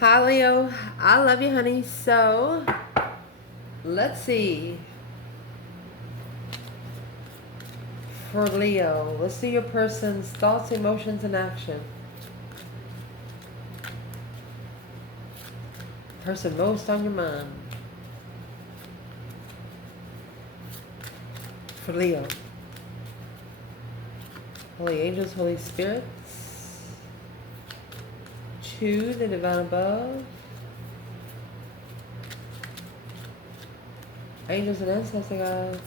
Hi, Leo. I love you, honey. So, let's see. For Leo, let's see your person's thoughts, emotions, and action. Person most on your mind. For Leo. Holy angels, Holy spirits. To the divine above. Angels and ancestor guides.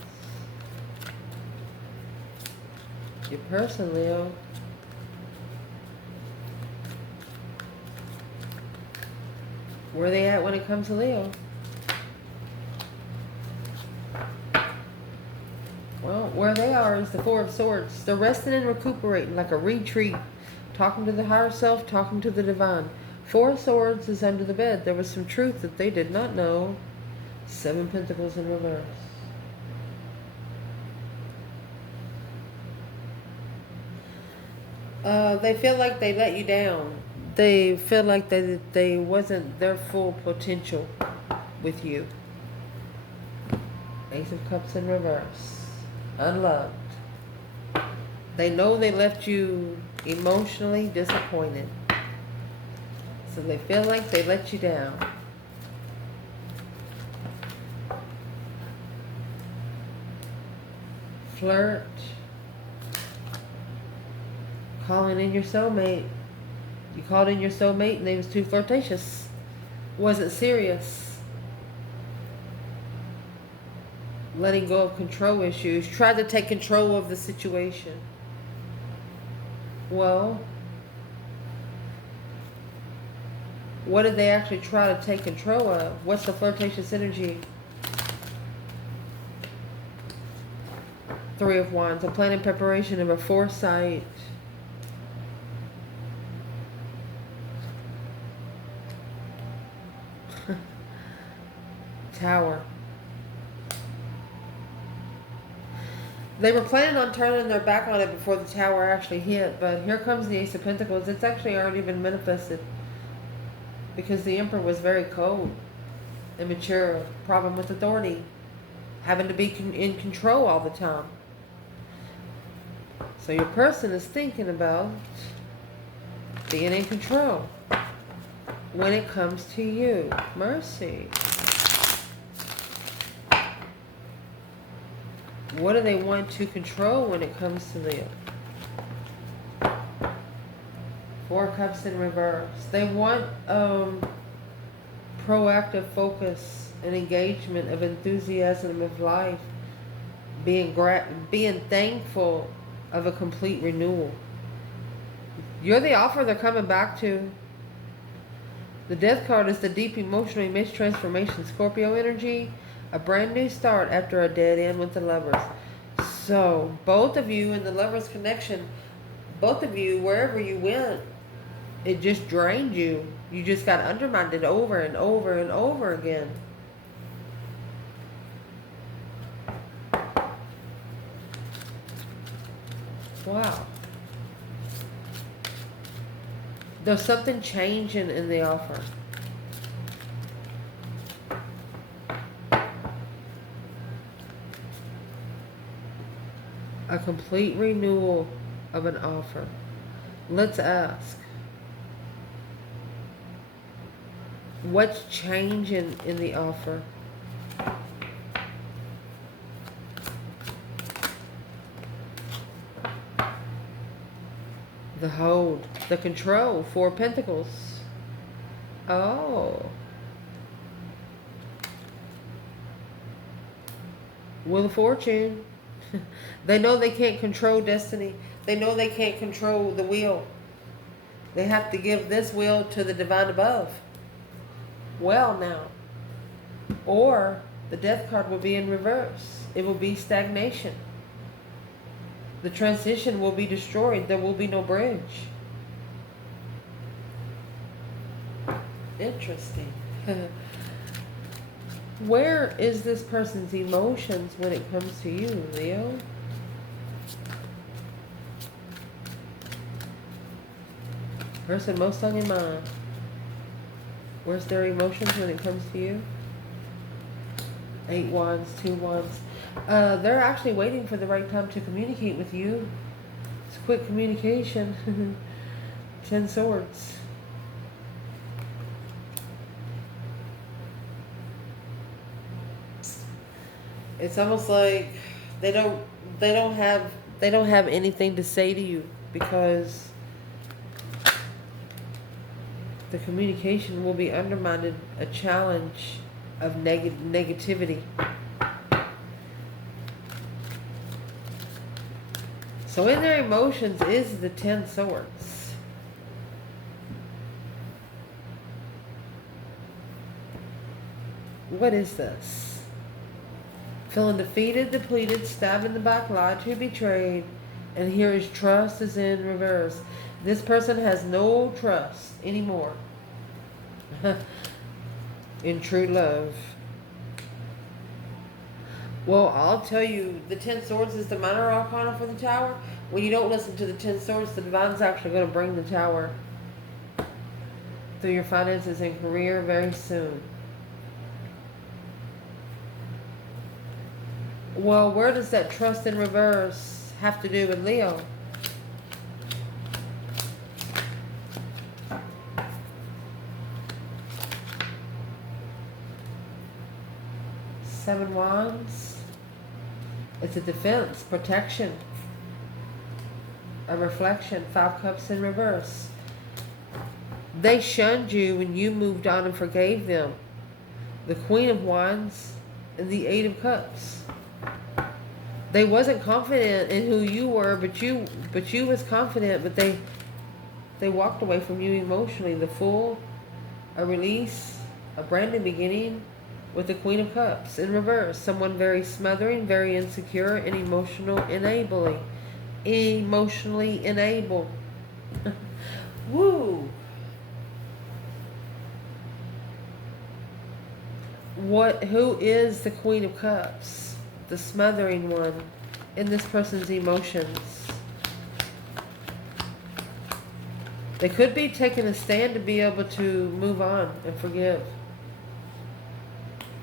Your person, Leo. Where are they at when it comes to Leo? Well, where they are is the Four of Swords. They're resting and recuperating like a retreat. Talking to the higher self, talking to the divine. Four of Swords is under the bed. There was some truth that they did not know. Seven Pentacles in reverse. They feel like they let you down. They feel like they wasn't their full potential with you. Ace of Cups in reverse. Unloved. They know they left you emotionally disappointed. So they feel like they let you down. Flirt. Calling in your soulmate. You called in your soulmate and they was too flirtatious. Wasn't serious. Letting go of control issues. Tried to take control of the situation. Well, what did they actually try to take control of? What's the flirtatious energy? Three of Wands. A plan and preparation of a foresight. Tower. They were planning on turning their back on it before the tower actually hit, but here comes the Ace of Pentacles. It's actually already been manifested because the Emperor was very cold, immature, problem with authority, having to be in control all the time. So your person is thinking about being in control when it comes to you. Mercy. What do they want to control when it comes to Leo? Four Cups in reverse. They want proactive focus and engagement of enthusiasm of life. Being thankful of a complete renewal. You're the offer they're coming back to. The Death card is the deep emotional image transformation. Scorpio energy. A brand new start after a dead end with the Lovers. So, both of you in the Lovers connection, both of you, wherever you went, it just drained you. You just got undermined over and over and over again. Wow. There's something changing in the offer. A complete renewal of an offer. Let's ask. What's changing in the offer? The hold. The control. Four Pentacles. Oh. Wheel of Fortune. They know they can't control destiny. They know they can't control the wheel. They have to give this wheel to the divine above. Well now. Or the Death card will be in reverse. It will be stagnation. The transition will be destroyed. There will be no bridge. Interesting. Where is this person's emotions when it comes to you, Leo? Person most on your mind. Where's their emotions when it comes to you? 8 wands, 2 wands. They're actually waiting for the right time to communicate with you. It's quick communication. 10 swords. It's almost like they don't have anything to say to you, because the communication will be undermined, a challenge of negativity. So in their emotions is the 10 swords. What is this? Feeling defeated, depleted, stabbed in the back, lied to, betrayed. And here is trust is in reverse. This person has no trust anymore in true love. Well, I'll tell you, the 10 swords is the minor arcana for the tower. When you don't listen to the 10 swords, the divine's actually going to bring the tower through your finances and career very soon. Well, where does that trust in reverse have to do with Leo? Seven wands. It's a defense, protection, a reflection. 5 cups in reverse. They shunned you when you moved on and forgave them. The Queen of Wands and the 8 of Cups. They wasn't confident in who you were, but you was confident, but they walked away from you emotionally. The Fool, a release, a brand new beginning with the Queen of Cups in reverse. Someone very smothering, very insecure, and emotionally enabled. Woo! Who is the Queen of Cups? The smothering one in this person's emotions. They could be taking a stand to be able to move on and forgive.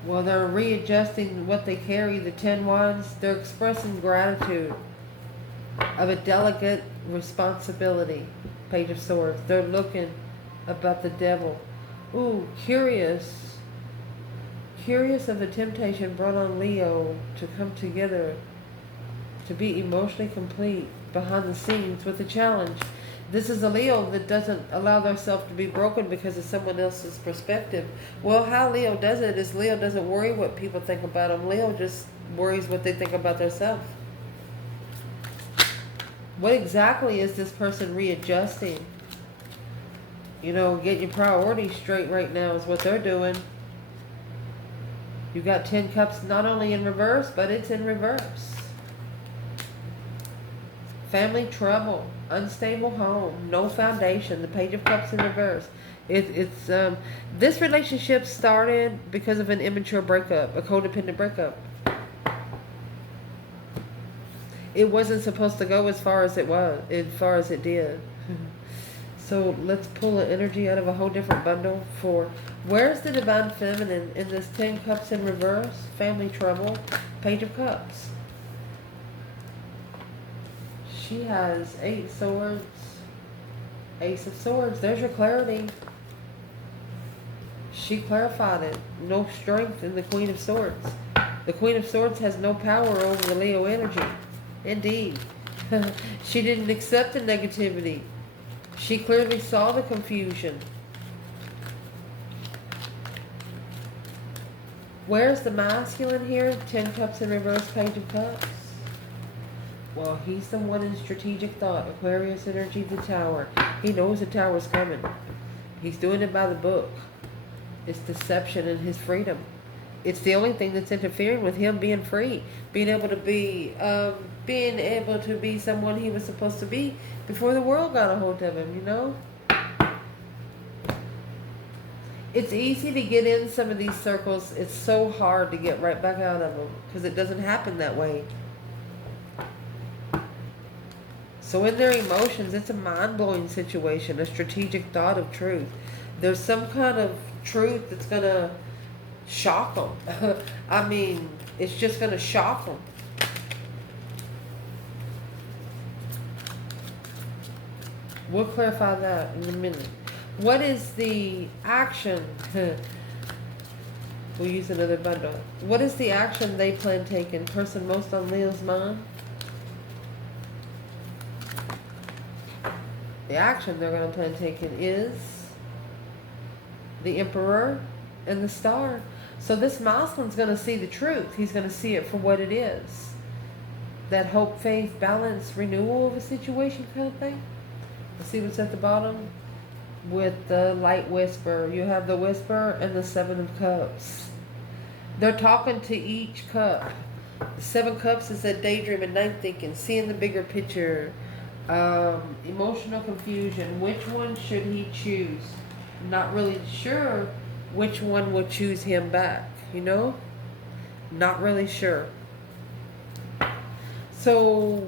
Well, they're readjusting what they carry, the 10 wands. They're expressing gratitude of a delicate responsibility. Page of Swords. They're looking about the devil. Ooh, curious of the temptation brought on Leo to come together, to be emotionally complete behind the scenes with a challenge. This is a Leo that doesn't allow themselves to be broken because of someone else's perspective. Well, how Leo does it is Leo doesn't worry what people think about him. Leo just worries what they think about themselves. What exactly is this person readjusting? You know, get your priorities straight right now is what they're doing. You've got 10 cups not only in reverse, but it's in reverse. Family trouble, unstable home, no foundation. The Page of Cups in reverse. This relationship started because of an immature breakup, a codependent breakup. It wasn't supposed to go as far as it did. So let's pull the energy out of a whole different bundle for where's the divine feminine in this 10 cups in reverse? Family trouble, Page of Cups. She has 8 swords, Ace of Swords. There's your clarity. She clarified it. No strength in the Queen of Swords. The Queen of Swords has no power over the Leo energy. Indeed. She didn't accept the negativity. She clearly saw the confusion. Where's the masculine here? 10 cups in reverse, Page of Cups. Well, he's the one in strategic thought. Aquarius energy, the tower. He knows the tower's coming. He's doing it by the book. It's deception and his freedom. It's the only thing that's interfering with him being free. Being able to be someone he was supposed to be before the world got a hold of him, you know? It's easy to get in some of these circles. It's so hard to get right back out of them because it doesn't happen that way. So in their emotions, it's a mind-blowing situation, a strategic thought of truth. There's some kind of truth that's going to shock them. I mean, it's just going to shock them. We'll clarify that in a minute. What is the action? We'll use another bundle. What is the action they plan taking? Person most on Leo's mind? The action they're going to plan taking is the Emperor and the Star. So this masculine's going to see the truth. He's going to see it for what it is. That hope, faith, balance, renewal of a situation kind of thing. Let's see what's at the bottom. With the light whisper, you have the whisper and the Seven of Cups. They're talking to each cup. The Seven Cups is that daydream and night thinking, seeing the bigger picture. Emotional confusion. Which one should he choose? Not really sure which one will choose him back, you know? Not really sure. So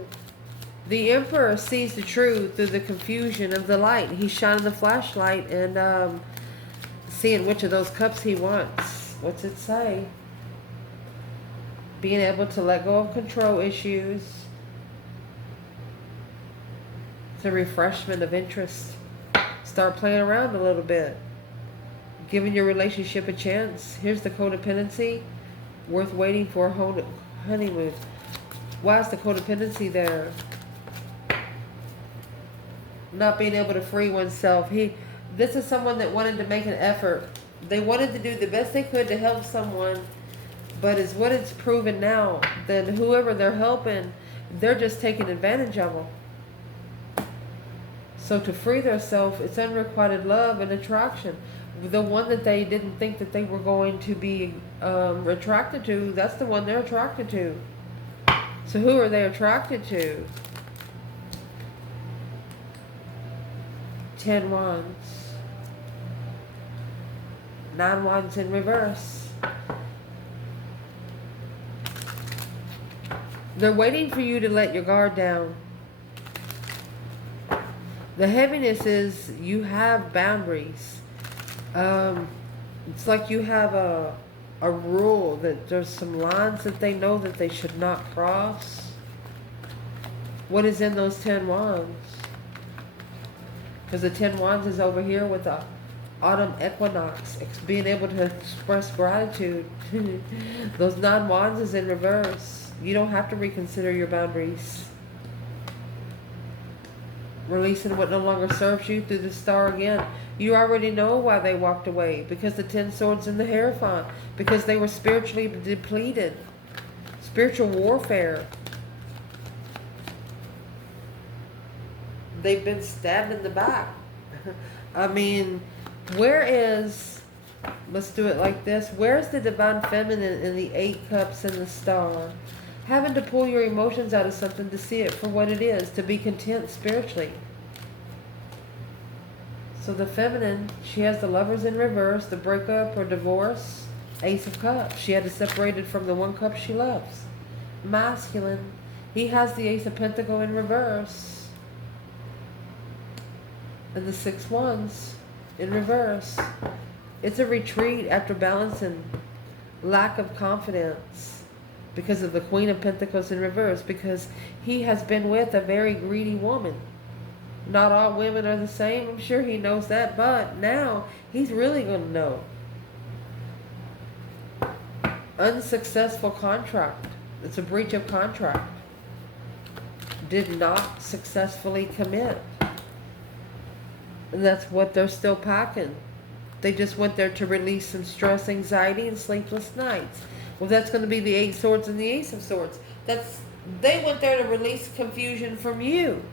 the Emperor sees the truth through the confusion of the light. He's shining the flashlight and seeing which of those cups he wants. What's it say? Being able to let go of control issues. It's a refreshment of interest. Start playing around a little bit. Giving your relationship a chance. Here's the codependency. Worth waiting for a honeymoon. Why is the codependency there? Not being able to free oneself. This is someone that wanted to make an effort. They wanted to do the best they could to help someone, but it's what it's proven now that whoever they're helping, they're just taking advantage of them. So to free themselves, it's unrequited love and attraction. The one that they didn't think that they were going to be attracted to, that's the one they're attracted to. So who are they attracted to? 10 wands. 9 wands in reverse. They're waiting for you to let your guard down. The heaviness is you have boundaries. It's like you have a rule that there's some lines that they know that they should not cross. What is in those 10 wands? Because the 10 wands is over here with the autumn equinox, being able to express gratitude. Those 9 wands is in reverse. You don't have to reconsider your boundaries. Releasing what no longer serves you through the Star again. You already know why they walked away. Because the 10 swords in the Hierophant. Because they were spiritually depleted. Spiritual warfare. They've been stabbed in the back. I mean, where is, let's do it like this. Where's the divine feminine in the 8 cups and the Star? Having to pull your emotions out of something to see it for what it is, to be content spiritually. So the feminine, she has the Lovers in reverse, the breakup or divorce, Ace of Cups. She had to separate it from the 1 cup she loves. Masculine, he has the Ace of Pentacles in reverse. And the 6 wands in reverse. It's a retreat after balancing lack of confidence. Because of the Queen of Pentacles in reverse. Because he has been with a very greedy woman. Not all women are the same. I'm sure he knows that. But now he's really going to know. Unsuccessful contract. It's a breach of contract. Did not successfully commit. And that's what they're still packing. They just went there to release some stress, anxiety, and sleepless nights. Well, that's going to be the 8 swords and the Ace of Swords. They went there to release confusion from you.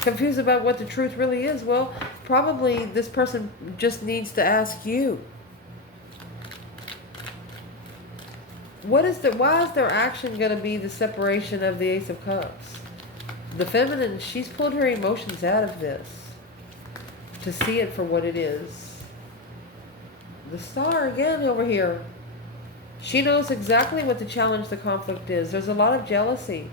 Confused about what the truth really is. Well, probably this person just needs to ask you. Why is their action going to be the separation of the Ace of Cups? The feminine, she's pulled her emotions out of this to see it for what it is. The Star again over here. She knows exactly what the challenge, the conflict is. There's a lot of jealousy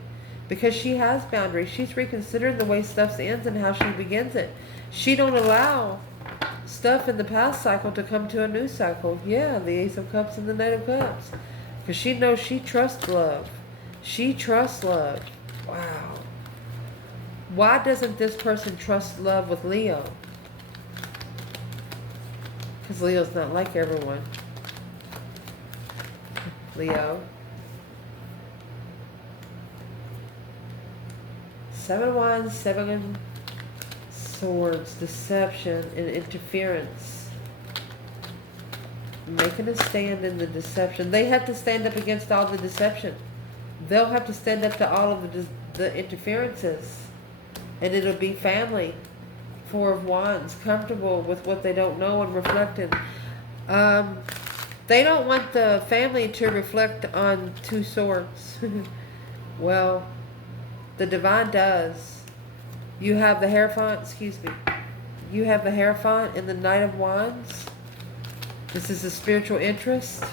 because she has boundaries. She's reconsidering the way stuff ends and how she begins it. She don't allow stuff in the past cycle to come to a new cycle. Yeah, the Ace of Cups and the Knight of Cups. Because she knows she trusts love. She trusts love. Wow. Why doesn't this person trust love with Leo? Because Leo's not like everyone. Leo. 7 of Wands, 7 of Swords, deception and interference. Making a stand in the deception. They have to stand up against all the deception. They'll have to stand up to all of the interferences. And it'll be family. 4 of Wands, comfortable with what they don't know and reflecting. They don't want the family to reflect on 2 swords. Well, the divine does. You have the Hierophant, excuse me. You have the Hierophant and the Knight of Wands. This is a spiritual interest.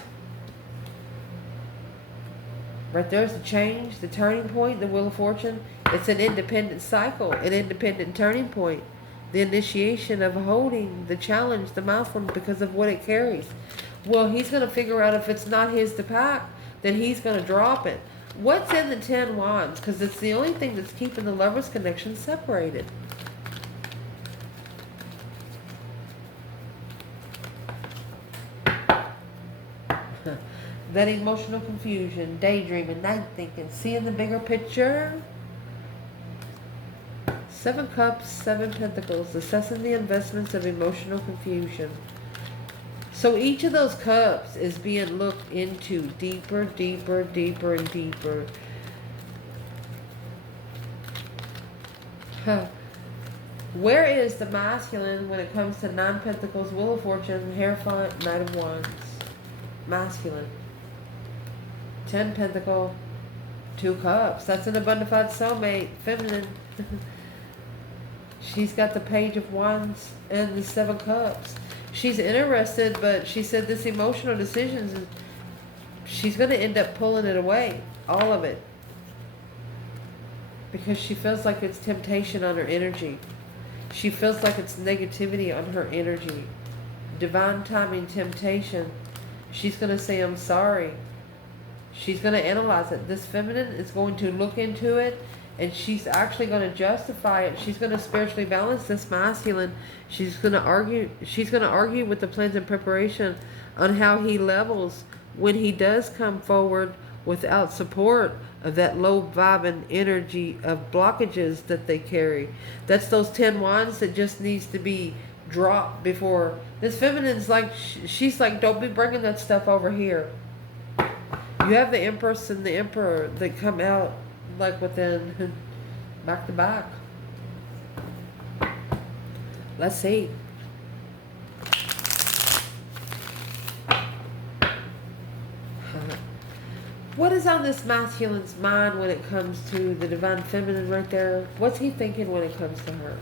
Right there's the change, the turning point, the Wheel of Fortune. It's an independent cycle, an independent turning point. The initiation of holding, the challenge, the milestone because of what it carries. Well, he's going to figure out if it's not his to pack, then he's going to drop it. What's in the 10 Wands? Because it's the only thing that's keeping the lovers' connection separated. That emotional confusion, daydreaming, night thinking, seeing the bigger picture. 7 Cups, 7 Pentacles, assessing the investments of emotional confusion. So each of those cups is being looked into deeper, deeper, deeper, and deeper. Where is the masculine when it comes to 9 Pentacles, Wheel of Fortune, Hierophant, Knight of Wands? Masculine. 10 Pentacle, 2 Cups. That's an abundified soulmate. Feminine. She's got the Page of Wands and the 7 Cups. She's interested, but she said this emotional decisions, she's going to end up pulling it away. All of it. Because she feels like it's temptation on her energy. She feels like it's negativity on her energy. Divine timing, temptation. She's going to say, I'm sorry. She's going to analyze it. This feminine is going to look into it, and she's actually going to justify it. She's going to spiritually balance this masculine. She's going to argue. She's going to argue with the plans and preparation on how he levels when he does come forward without support of that low vibing energy of blockages that they carry. That's those 10 Wands that just needs to be dropped before. This feminine's like, she's like, don't be bringing that stuff over here. You have the Empress and the Emperor that come out like within back to back. Let's see. What is on this masculine's mind when it comes to the divine feminine right there? What's he thinking when it comes to her?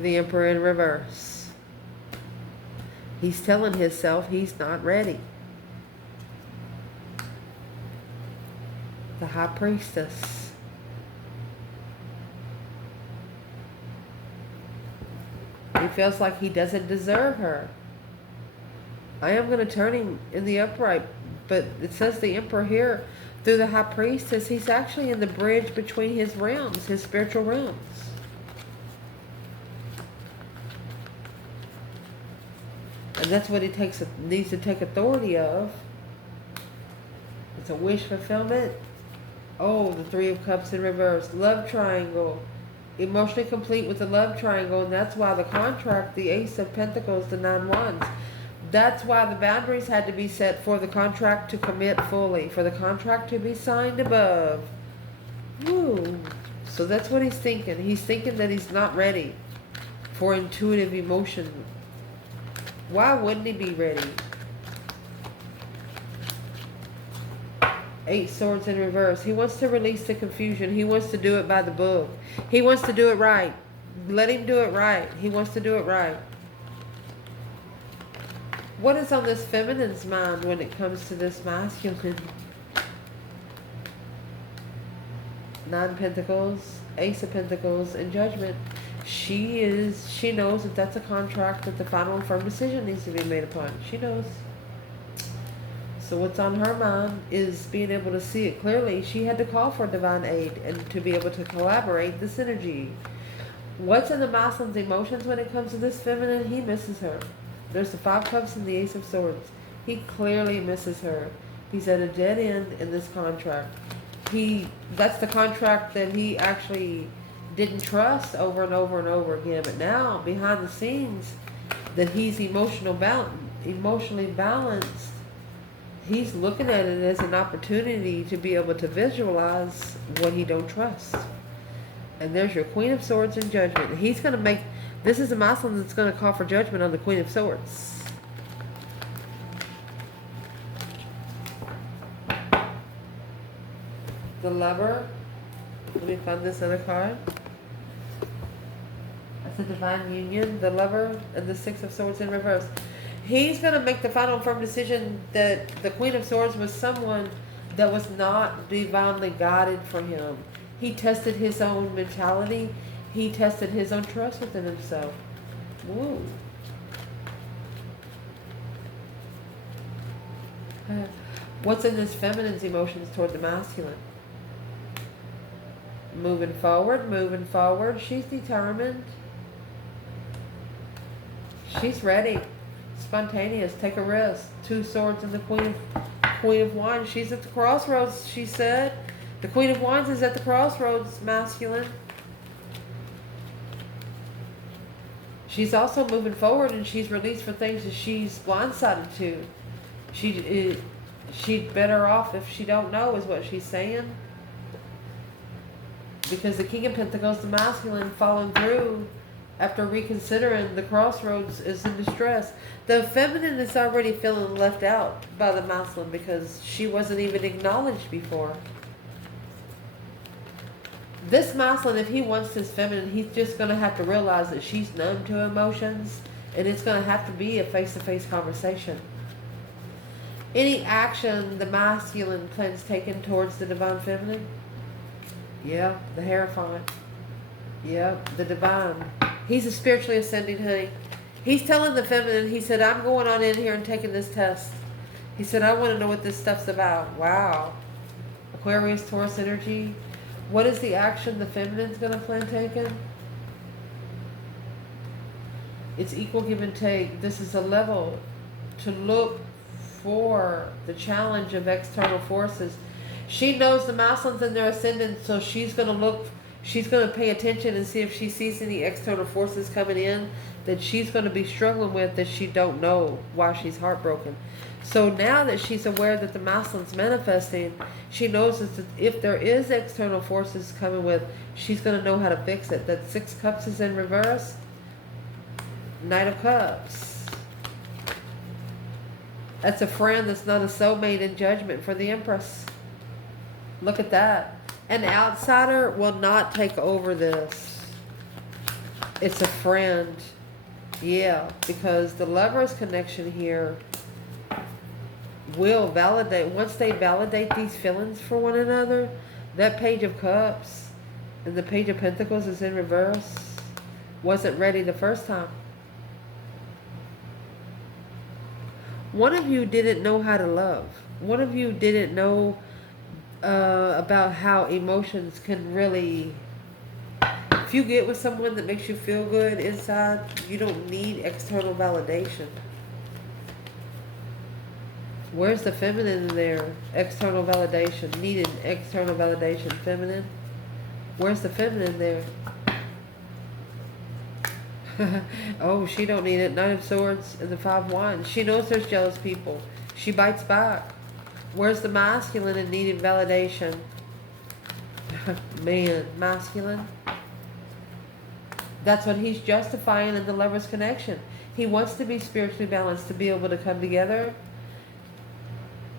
The Emperor in reverse. He's telling himself he's not ready. The High Priestess. He feels like he doesn't deserve her. I am going to turn him in the upright, but it says the Emperor here through the High Priestess. He's actually in the bridge between his realms, his spiritual realms. And that's what he needs to take authority of. It's a wish fulfillment. Oh, the 3 of Cups in reverse. Love triangle. Emotionally complete with the love triangle. And that's why the contract, the Ace of Pentacles, the 9 Wands. That's why the boundaries had to be set for the contract to commit fully. For the contract to be signed above. Woo. So that's what he's thinking. He's thinking that he's not ready for intuitive emotion. Why wouldn't he be ready? 8 Swords in reverse. He wants to release the confusion. He wants to do it by the book. He wants to do it right. Let him do it right. He wants to do it right. What is on this feminine's mind when it comes to this masculine? Nine of Pentacles, Ace of Pentacles, and Judgment. She knows that that's a contract that the final and firm decision needs to be made upon. She knows. So what's on her mind is being able to see it clearly. She had to call for divine aid and to be able to collaborate the synergy. What's in the masculine's emotions when it comes to this feminine? He misses her. There's the Five Cups and the Ace of Swords. He clearly misses her. He's at a dead end in this contract. That's the contract that he actually didn't trust over and over and over again. But now, behind the scenes, that he's emotionally balanced, he's looking at it as an opportunity to be able to visualize what he don't trust. And there's your Queen of Swords and Judgment. He's going to make, this is a masculine that's going to call for judgment on the Queen of Swords. The Lover. Let me find this other card. That's the Divine Union, the Lover, and the Six of Swords in reverse. He's going to make the final and firm decision that the Queen of Swords was someone that was not divinely guided for him. He tested his own mentality. He tested his own trust within himself. Woo. What's in this feminine's emotions toward the masculine? Moving forward. She's determined. She's ready. Spontaneous. Take a risk. Two Swords and the Queen of Wands. She's at the crossroads, she said. The Queen of Wands is at the crossroads, masculine. She's also moving forward, and she's released for things that she's blindsided to. She'd better off if she don't know, is what she's saying. Because the King of Pentacles, the masculine, following through after reconsidering the crossroads, is in distress. The feminine is already feeling left out by the masculine because she wasn't even acknowledged before. This masculine, if he wants his feminine, he's just going to have to realize that she's numb to emotions, and it's going to have to be a face-to-face conversation. Any action the masculine plans taken towards the divine feminine? Yeah, the Hierophant. Yeah, the divine. He's a spiritually ascending, honey. He's telling the feminine, he said, I'm going on in here and taking this test. He said, I want to know what this stuff's about. Wow. Aquarius, Taurus energy. What is the action the feminine's going to plan taking? It's equal give and take. This is a level to look for the challenge of external forces. She knows the masculines in their ascendant, so she's going to pay attention and see if she sees any external forces coming in that she's going to be struggling with, that she don't know why she's heartbroken. So now that she's aware that the masculine's manifesting, she knows that if there is external forces coming with, she's going to know how to fix it. That Six Cups is in reverse. Knight of Cups. That's a friend that's not a soulmate in Judgment for the Empress. Look at that. An outsider will not take over this. It's a friend. Yeah, because the Lover's connection here will validate. Once they validate these feelings for one another, that Page of Cups and the Page of Pentacles is in reverse. Wasn't ready the first time. One of you didn't know how to love. One of you didn't know about how emotions can really, if you get with someone that makes you feel good inside, you don't need external validation. Where's the feminine in there? External validation. Needed external validation. Feminine. Where's the feminine there? Oh, she don't need it. Nine of Swords and the Five of Wands. She knows there's jealous people. She bites back. Where's the masculine in needing validation? Man, masculine. That's what he's justifying in the Lover's connection. He wants to be spiritually balanced, to be able to come together.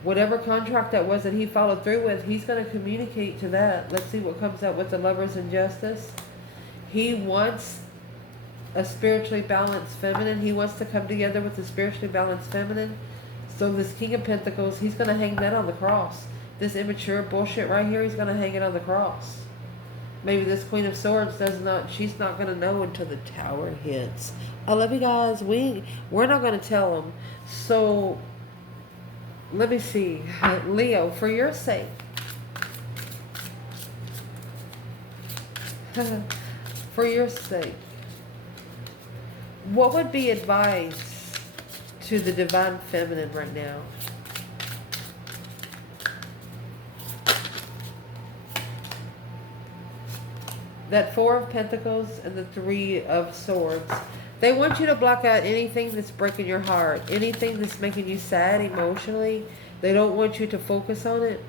Whatever contract that was that he followed through with, he's going to communicate to that. Let's see what comes out with the Lover's injustice. He wants a spiritually balanced feminine. He wants to come together with a spiritually balanced feminine. So this King of Pentacles, he's going to hang that on the cross. This immature bullshit right here, he's going to hang it on the cross. Maybe this Queen of Swords she's not going to know until the Tower hits. I love you guys. We're not going to tell them. So, let me see. Leo, for your sake. For your sake. What would be advice to the Divine Feminine right now? That Four of Pentacles and the Three of Swords. They want you to block out anything that's breaking your heart. Anything that's making you sad emotionally. They don't want you to focus on it.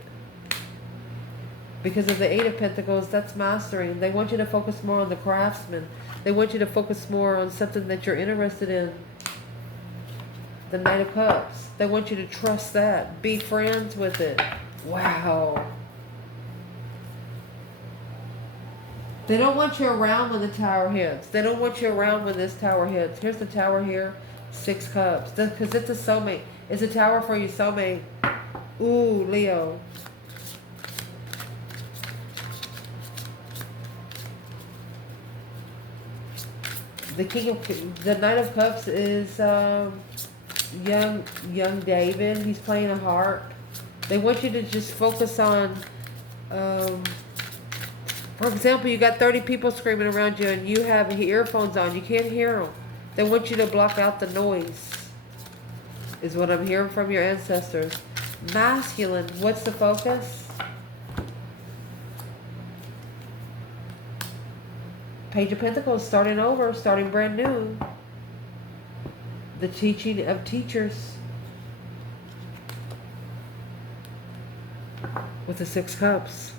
Because of the Eight of Pentacles, that's mastering. They want you to focus more on the craftsman. They want you to focus more on something that you're interested in. The Knight of Cups. They want you to trust that. Be friends with it. Wow. They don't want you around when the Tower hits. They don't want you around when this Tower hits. Here's the Tower here. 6 Cups. Because it's a soulmate. It's a Tower for your soulmate. Ooh, Leo. The Knight of Cups is young David. He's playing a harp. They want you to just focus on, for example, you got 30 people screaming around you and you have earphones on. You can't hear them. They want you to block out the noise, is what I'm hearing from your ancestors. Masculine, what's the focus? Page of Pentacles, starting over, starting brand new. The teaching of teachers. With the 6 Cups.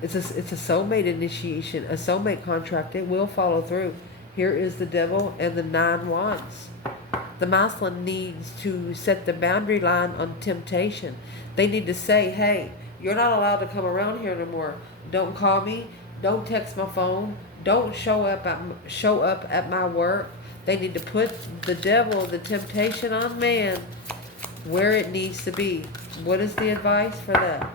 It's a soulmate initiation, a soulmate contract. It will follow through. Here is the Devil and the 9 Wands. The masculine needs to set the boundary line on temptation. They need to say, hey, you're not allowed to come around here anymore. Don't call me. Don't text my phone. Don't show up at my work. They need to put the devil, the temptation on man, where it needs to be. What is the advice for that?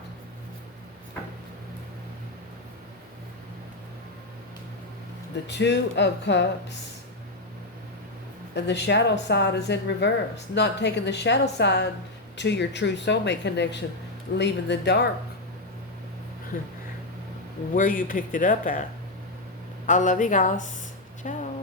The 2 of Cups. And the shadow side is in reverse. Not taking the shadow side to your true soulmate connection. Leaving the dark where you picked it up at. I love you guys. Ciao.